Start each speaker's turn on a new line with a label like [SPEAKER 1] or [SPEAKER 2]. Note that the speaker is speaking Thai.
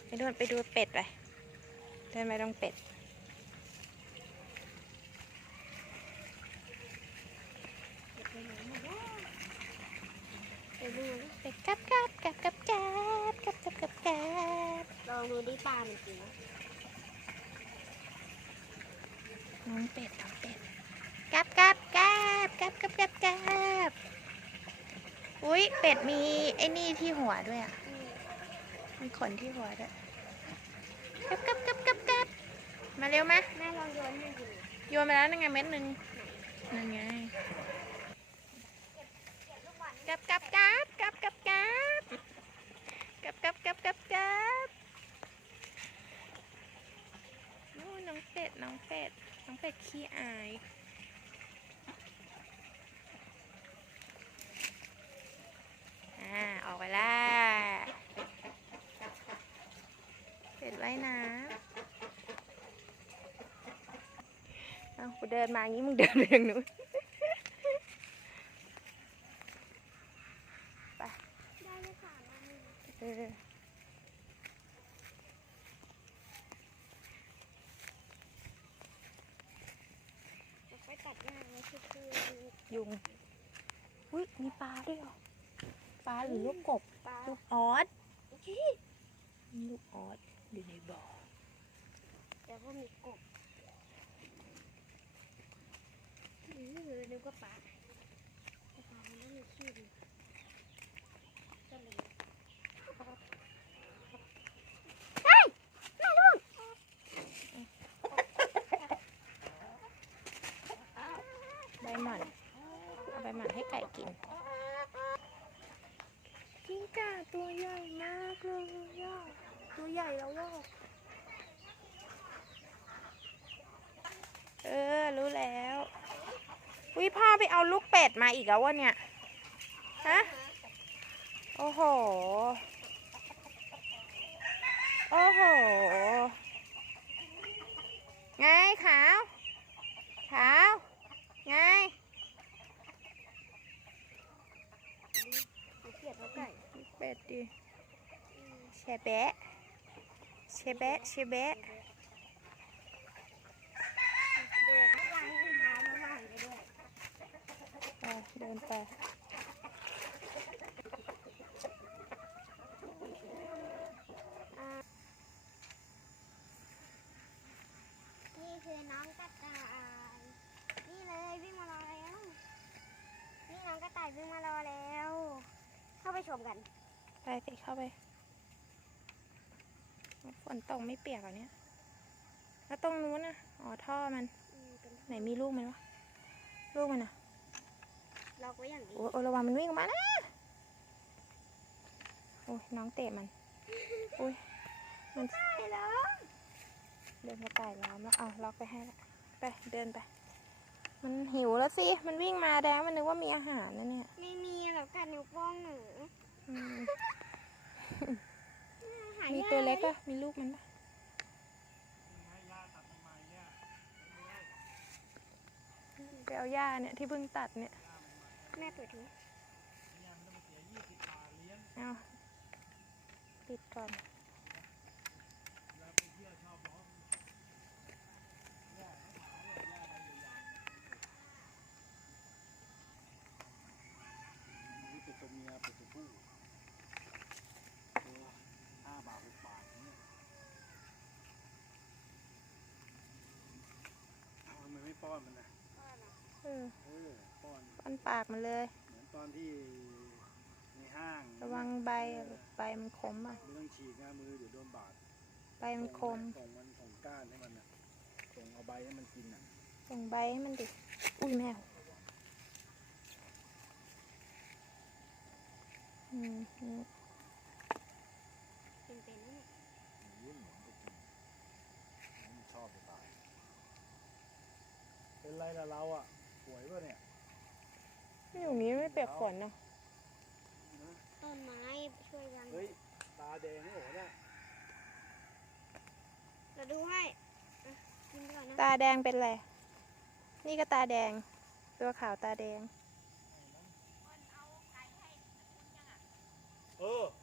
[SPEAKER 1] ไปดูเป็ดไปเดินไปตรงเป็ด
[SPEAKER 2] ไปดู
[SPEAKER 1] เป็ดกับ
[SPEAKER 2] ลองดูดิปลามันกิน
[SPEAKER 1] น้องเป็ดอุ้ยเป็ดมีไอ้นี่ที่หัวด้วยอ่ะมีขนที่หัวด้วยกับมาเร็วไหม
[SPEAKER 2] แม่ลองโยนให้ดู
[SPEAKER 1] โยนไปแล้วนั่นไงเม็ดหนึ่งนั่นไงกับนู่นน้องเป็ดขี้อายออกไปแล้วเป็ดไว้นะเอากูเดินมางี้มึงเดินไปทางนู้นไป
[SPEAKER 2] ได้เลยค่ะมาหนึ่งจะไปตัดหญ้าไว้คือ
[SPEAKER 1] ยุงอุ้ยมีปลาด้วยเหรอปลาหรือลูกกบ
[SPEAKER 2] ปลา
[SPEAKER 1] ลูกออสลูกออสอยู่ในบ่อ
[SPEAKER 2] แต่ว่ามีกบนึกว่าปลามันไม่มีขี้ดิก็เลย
[SPEAKER 1] ใบหม่อนเอาใบหม่อนให้ไก่กินกิ้งก่าตัวใหญ่มากเลยย่าตัวใหญ่แล้วย่ารู้แล้ววิพ่อไปเอาลูกเป็ดมาอีกแล้ววะเนี่ยฮะโอ้โหไงขาวไง
[SPEAKER 2] เกลียดเขาไก่
[SPEAKER 1] เป็ดดิเชเบะ
[SPEAKER 2] เดินไม่วางให้เท้าไม่วางไปด้วย
[SPEAKER 1] เดินไป
[SPEAKER 2] นี่คือน้องกระต่ายนี่เลยวิ่งมารอแล้วนี่น้องกระต่ายวิ่งมารอแล้วเข้าไปชมกัน
[SPEAKER 1] ไปสิเข้าไปฝนตกไม่เปียกเหรอเนี่ยแล้วตรงนู้นน่ะอ๋อท่อมันไหนมีลูกมันวะลูกมันอ่ะ
[SPEAKER 2] ล็อกไว้อย่างนี้
[SPEAKER 1] โอ้ระวังมันวิ่งออกมานะโอ้ยน้องเตะมันโอ้ยมัน
[SPEAKER 2] ใช่แล้ว
[SPEAKER 1] เดินมาไต่ล้อมแล้วเอาล็อกไปให้ละไปเดินไปมันหิวแล้วสิมันวิ่งมาแดงมันนึกว่ามีอาหารนะเนี่ย
[SPEAKER 2] ไม่มีหรอกกัดนิ้วโป้งหนู
[SPEAKER 1] มีตัวเล็กป่ะมีลูกมันป่ะไปเอาหญ้าเนี่ยที่เพิ่งตัดเนี่ย
[SPEAKER 2] แม่เปิดถุง
[SPEAKER 1] เอาปิดก่อน
[SPEAKER 3] เป็ดตัวเมียเป็ดตัวผู้ตัว5 บาท 6 บาทเนี่ยทำไมไม่ป้อนมันนะป้อน
[SPEAKER 1] ป้อนปากมันเลย
[SPEAKER 3] เหมือนตอนที่ในห้าง
[SPEAKER 1] ระวังใบมันคมอ่ะ
[SPEAKER 3] ไม่ต้องฉีกหน้ามือเดี๋ยวโดนบาด
[SPEAKER 1] ใบมันคม
[SPEAKER 3] ส่งก้านให้มันนะส่งเอาใบให้มันกินน่ะ
[SPEAKER 1] ส่งใบให้มันดิอุ้ยแมว
[SPEAKER 2] เป็นนี่
[SPEAKER 3] หนก็กินมันชอบจะตายเป็นไรล่ะเราอ่ะป่วยป่ะเนี่ย
[SPEAKER 1] ไม่อยู่นี้ไม่เปียกฝนนะ
[SPEAKER 2] ต้นไม้ช่วยกัน
[SPEAKER 3] เฮ้ยตาแดงนี่โหเนี่ย
[SPEAKER 2] เราดูให้กินก่อนนะ
[SPEAKER 1] ตาแดงเป็นไรนี่ก็ตาแดงตัวขาวตาแดง
[SPEAKER 3] เออ